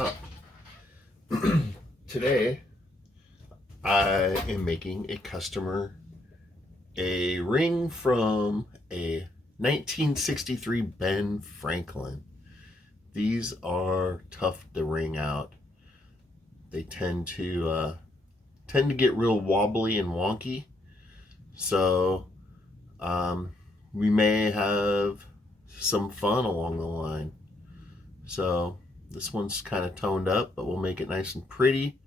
up? Today I am making a customer a ring from a 1963 Ben Franklin. These are tough to ring out. They tend to get real wobbly and wonky, so we may have some fun along the line. So this one's kind of toned up, but we'll make it nice and pretty.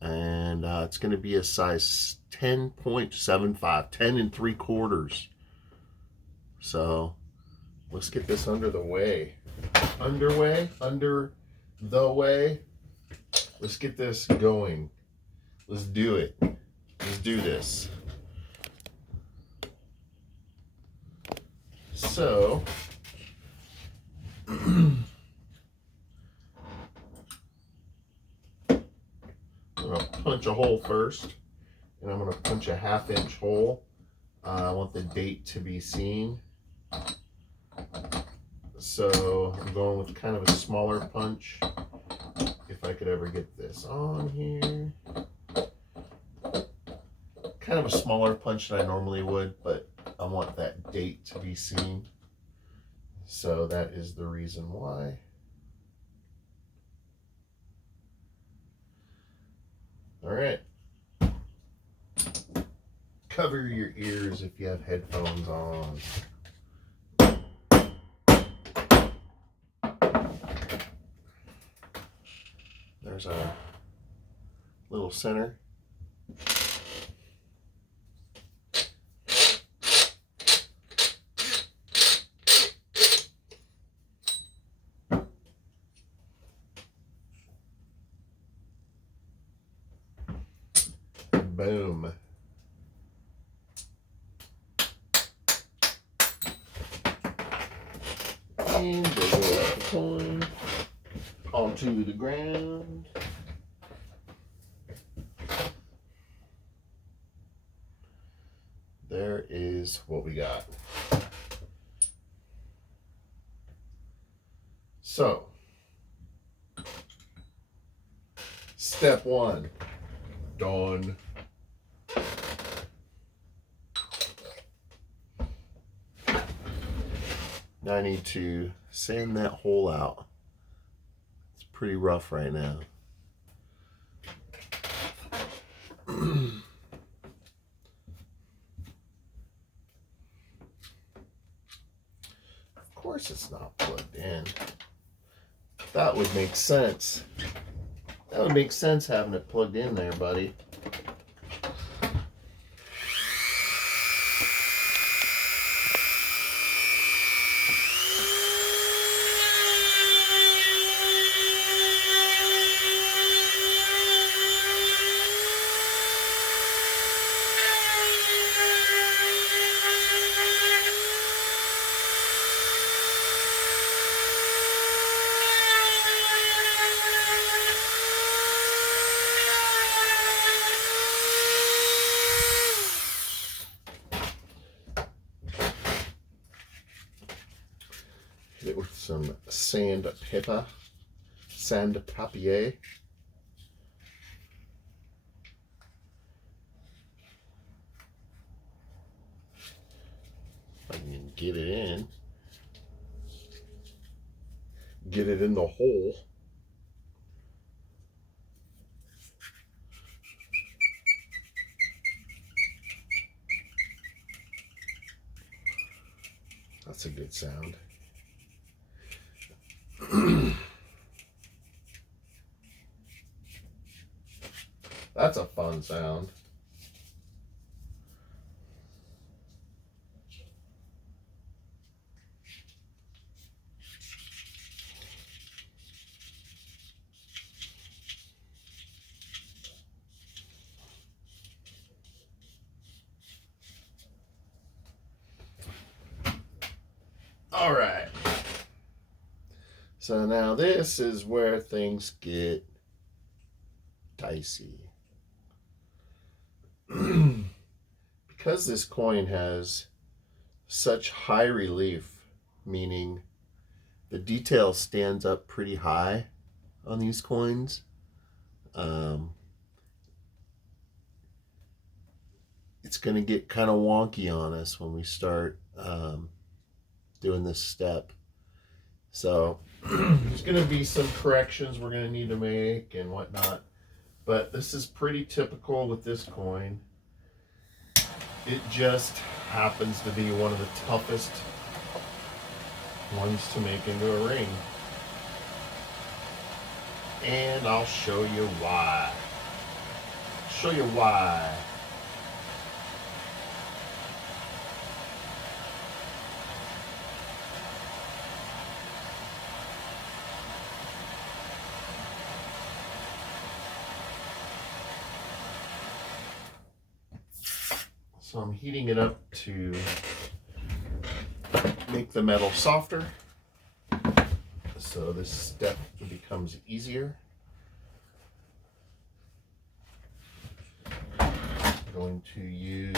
And it's going to be a size 10.75, 10 3/4. So let's get this under the way. Under the way. Let's get this going. Let's do it. Let's do this. So, I'm going to punch a hole first, and I'm going to punch a 1/2 inch hole. I want the date to be seen. So I'm going with kind of a smaller punch. If I could ever get this on here. Kind of a smaller punch than I normally would, but I want that date to be seen. So that is the reason why. All right. Cover your ears if you have headphones on. There's our little center. Boom. And they go out the coin onto the ground. There is what we got. So, step 1, done. Now I need to sand that hole out. It's pretty rough right now. Of course it's not plugged in. That would make sense. That would make sense having it plugged in there, buddy. Hit it with some sandpaper. If I can get it in. Get it in the hole. That's a good sound. That's a fun sound. All right. So now this is where things get dicey. Because this coin has such high relief, meaning the detail stands up pretty high on these coins. It's going to get kind of wonky on us when we start doing this step. So there's going to be some corrections we're going to need to make and whatnot. But this is pretty typical with this coin. It just happens to be one of the toughest ones to make into a ring. And I'll show you why. Show you why. So I'm heating it up to make the metal softer, so this step becomes easier. I'm going to use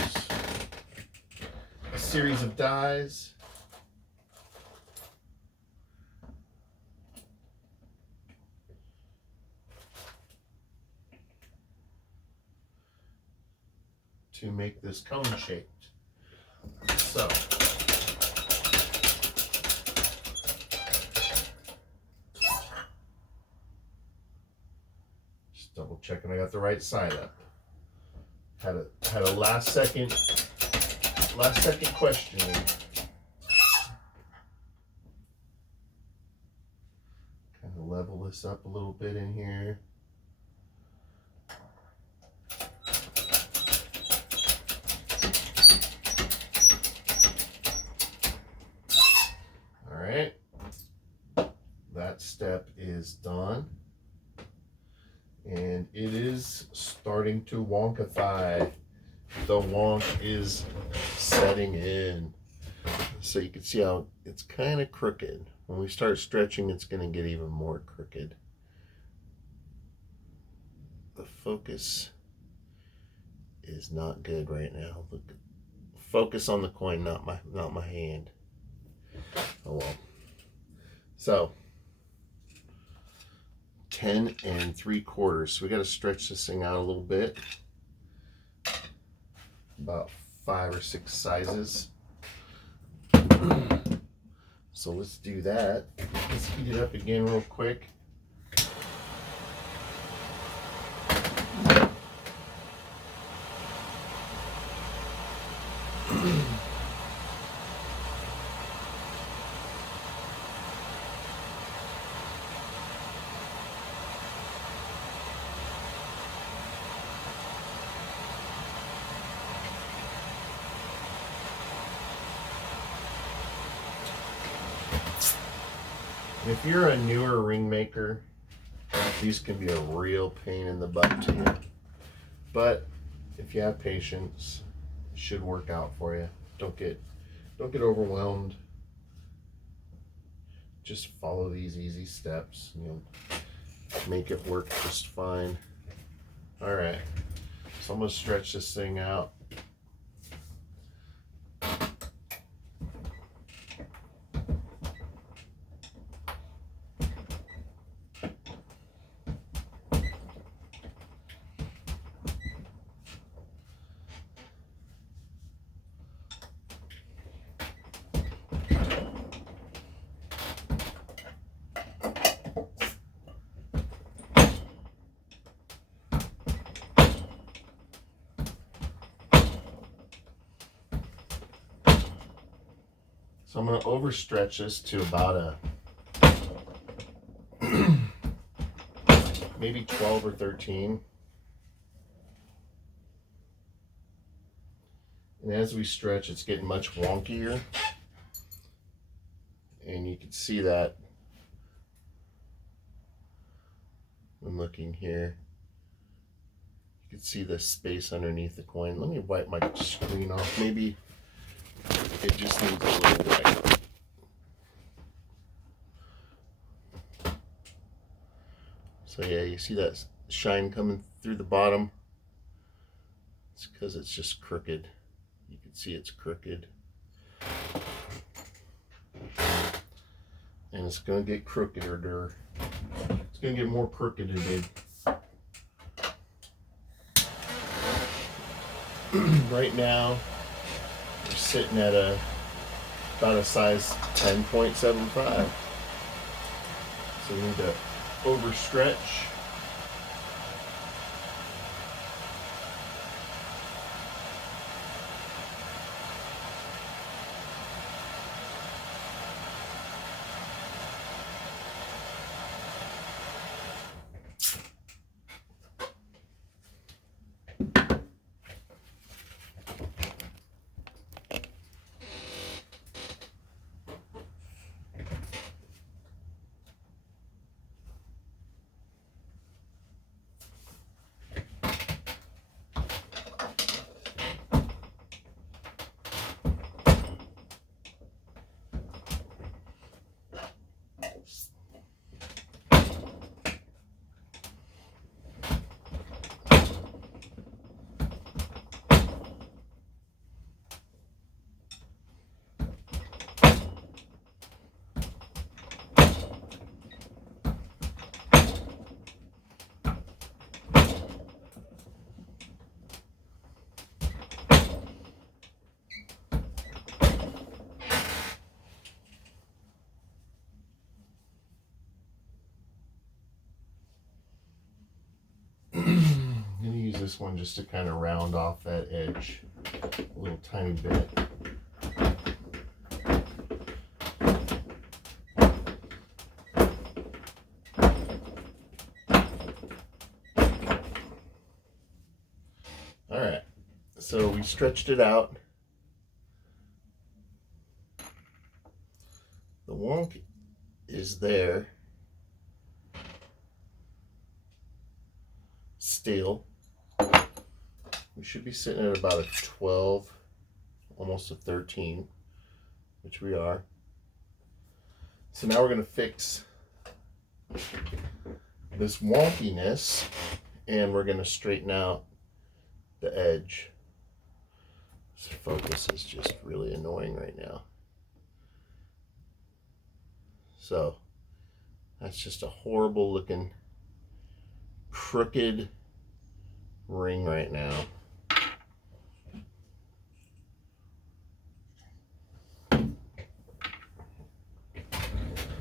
a series of dies. To make this cone shaped. So just double checking I got the right side up. Had a last second question. Kind of level this up a little bit in here. Alright, that step is done, and it is starting to wonkify. The wonk is setting in, so you can see how it's kind of crooked. When we start stretching, it's going to get even more crooked. The focus is not good right now. Look, focus on the coin, not my hand. Oh well. So 10 3/4. So we got to stretch this thing out a little bit, about 5 or 6 sizes. So let's do that. Let's heat it up again real quick. If you're a newer ring maker, these can be a real pain in the butt to you. But if you have patience, it should work out for you. Don't get overwhelmed. Just follow these easy steps and you'll make it work just fine. All right, so I'm gonna stretch this thing out. So I'm going to overstretch this to about maybe 12 or 13. And as we stretch, it's getting much wonkier. And you can see that when looking here. You can see the space underneath the coin. Let me wipe my screen off. Maybe it just needs a little wipe. So yeah, you see that shine coming through the bottom? It's because it's just crooked. You can see it's crooked. And it's going to get crookeder. It's going to get more crooked, dude. Right now, we're sitting at about a size 10.75. So we need to overstretch. I'm going to use this one just to kind of round off that edge a little tiny bit. All right, so we stretched it out. The wonk is there. Still, we should be sitting at about a 12, almost a 13, which we are. So now we're going to fix this wonkiness, and we're going to straighten out the edge. This focus is just really annoying right now. So that's just a horrible looking crooked ring right now.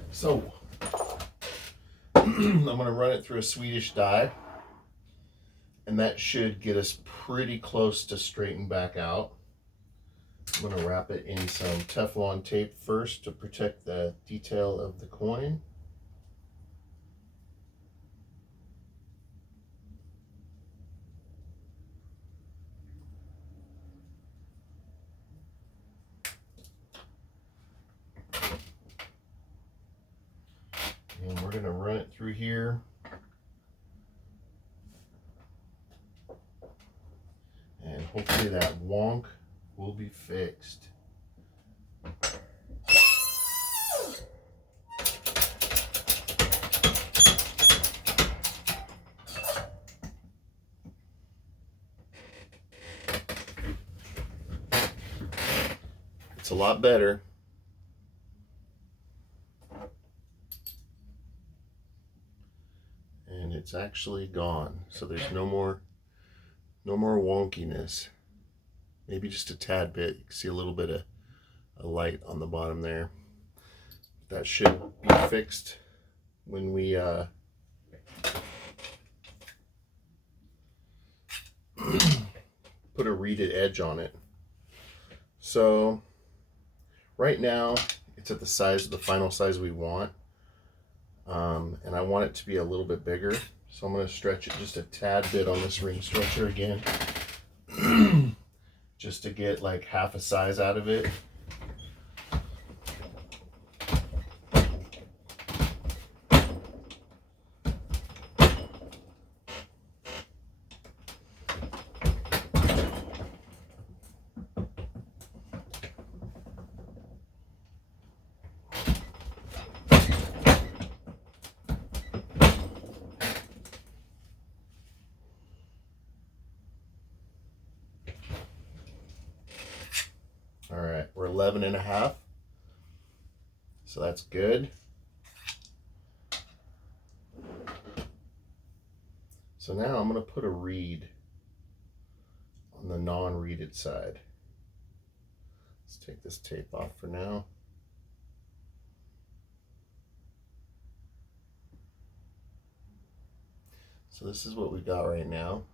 So I'm going to run it through a Swedish die, and that should get us pretty close to straighten back out. I'm going to wrap it in some Teflon tape first to protect the detail of the coin. And we're going to run it through here. And hopefully that wonk will be fixed. It's a lot better. And it's actually gone. So there's no more wonkiness. Maybe just a tad bit. You can see a little bit of a light on the bottom there. That should be fixed when we put a reeded edge on it. So right now it's at the size, the final size we want, and I want it to be a little bit bigger, so I'm going to stretch it just a tad bit on this ring stretcher again just to get like half a size out of it. All right, we're 11.5, so that's good. So now I'm going to put a reed on the non-reeded side. Let's take this tape off for now. So this is what we got right now.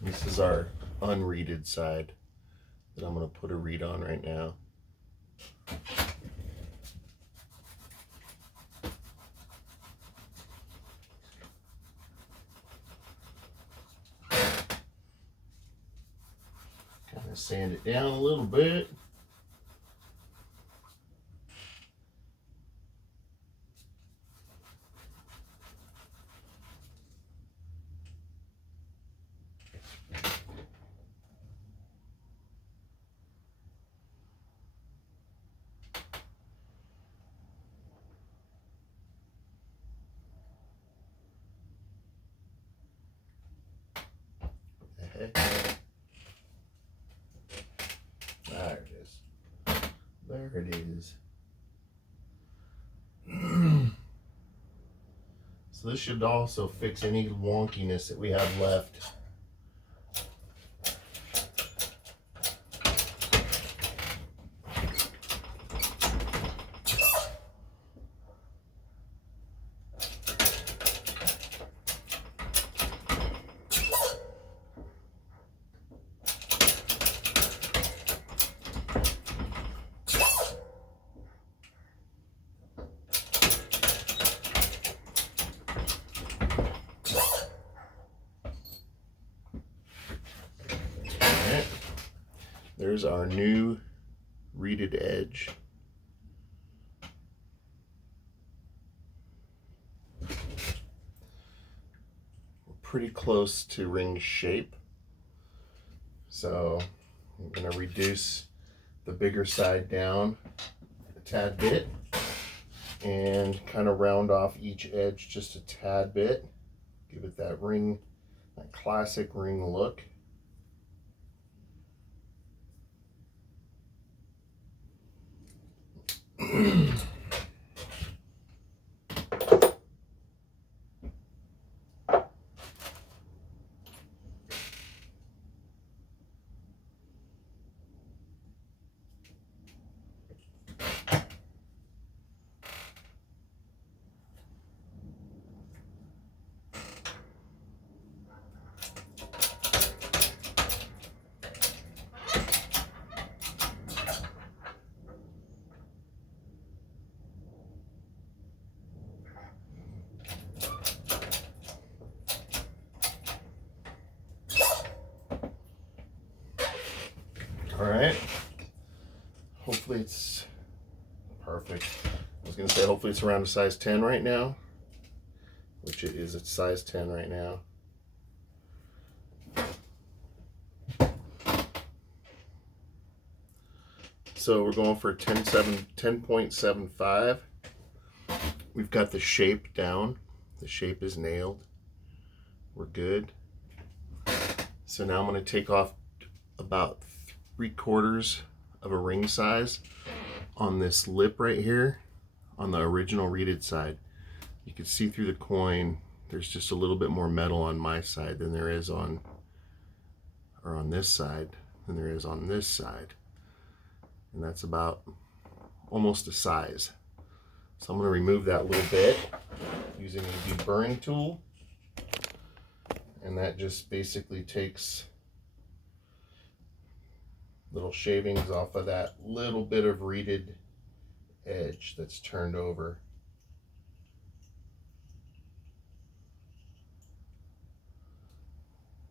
This is our unreeded side that I'm going to put a reed on right now. Kind of sand it down a little bit. There it is. There it is. So this should also fix any wonkiness that we have left. There's our new reeded edge. We're pretty close to ring shape. So I'm going to reduce the bigger side down a tad bit and kind of round off each edge just a tad bit. Give it that ring, that classic ring look. All right, hopefully it's perfect. I was gonna say hopefully it's around a size 10 right now, which it is. It's size 10 right now. So we're going for 10.75. We've got the shape down. The shape is nailed. We're good. So now I'm gonna take off about 3/4 of a ring size on this lip right here on the original reeded side. You can see through the coin there's just a little bit more metal on my side than there is on this side than there is on this side, and that's about almost a size. So I'm going to remove that little bit using a deburring tool, and that just basically takes little shavings off of that little bit of reeded edge that's turned over.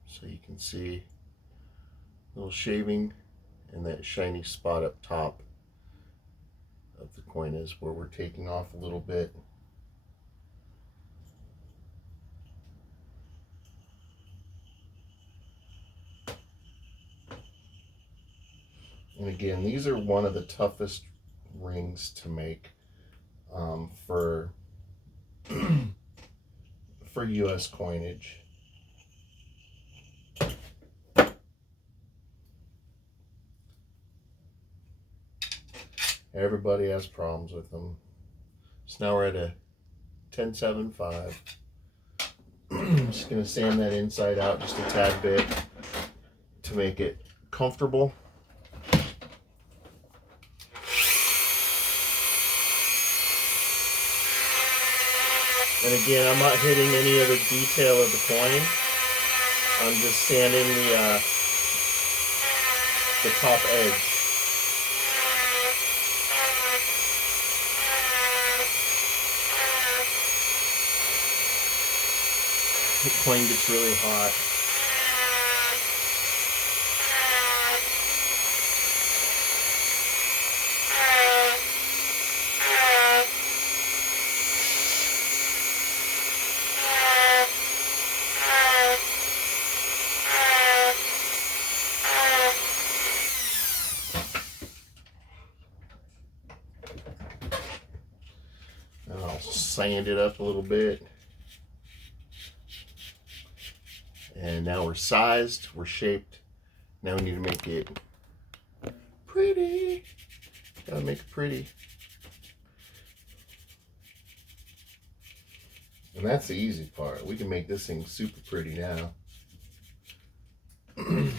So you can see a little shaving, and that shiny spot up top of the coin is where we're taking off a little bit. And again, these are one of the toughest rings to make for US coinage. Everybody has problems with them. So now we're at a 10.75. I'm just going to sand that inside out just a tad bit to make it comfortable. And again, I'm not hitting any of the detail of the coin. I'm just sanding the top edge. The coin gets really hot. And I'll sand it up a little bit. And now we're sized, we're shaped. Now we need to make it pretty. Gotta make it pretty. And that's the easy part. We can make this thing super pretty now. In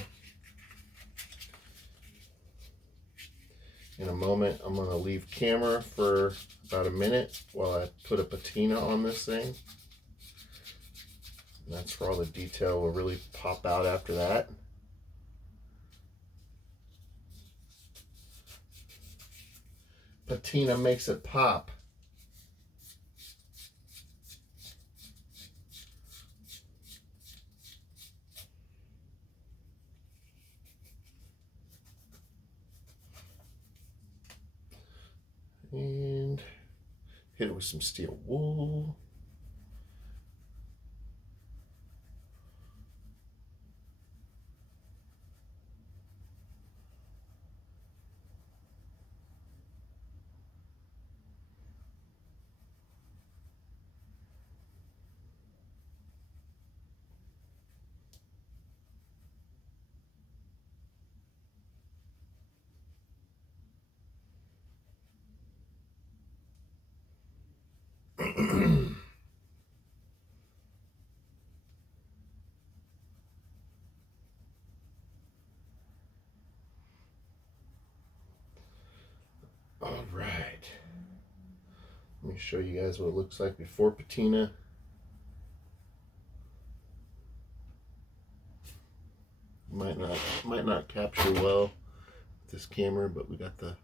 a moment, I'm gonna leave camera for about a minute while I put a patina on this thing. And that's where all the detail will really pop out after that. Patina makes it pop. And hit it with some steel wool. All right. Let me show you guys what it looks like before patina. Might not capture well with this camera, but we got the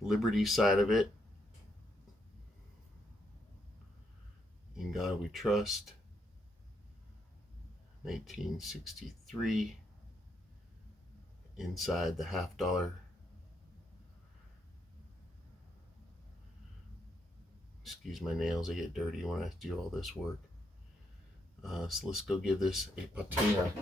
Liberty side of it. In God We Trust. 1963. Inside the $50. Excuse my nails, they get dirty when I do all this work. So let's go give this a patina.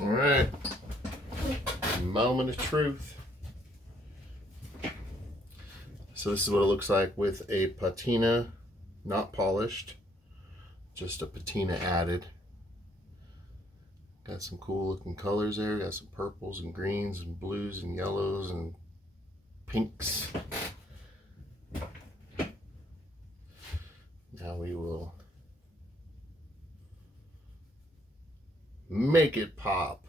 All right, moment of truth. So this is what it looks like with a patina, not polished, just a patina added. Got some cool looking colors there. Got some purples and greens and blues and yellows and pinks. Now we will make it pop.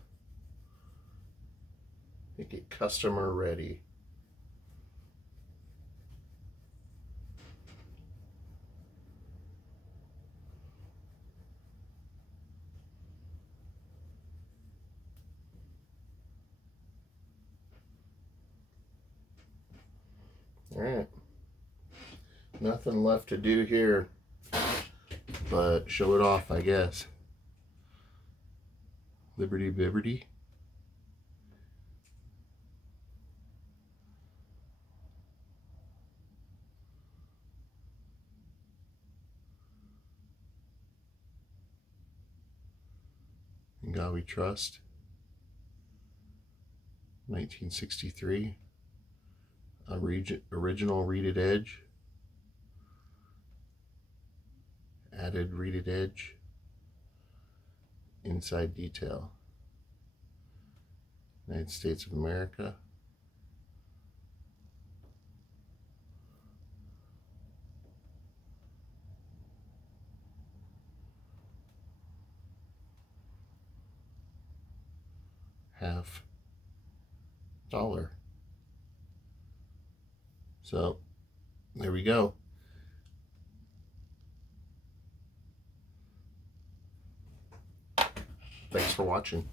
Make it customer ready. All right. Nothing left to do here but show it off, I guess. Liberty Bibberty. In God We Trust. 1963. Original reeded edge. Added reeded edge. Inside detail. United States of America. $50. So there we go. Thanks for watching.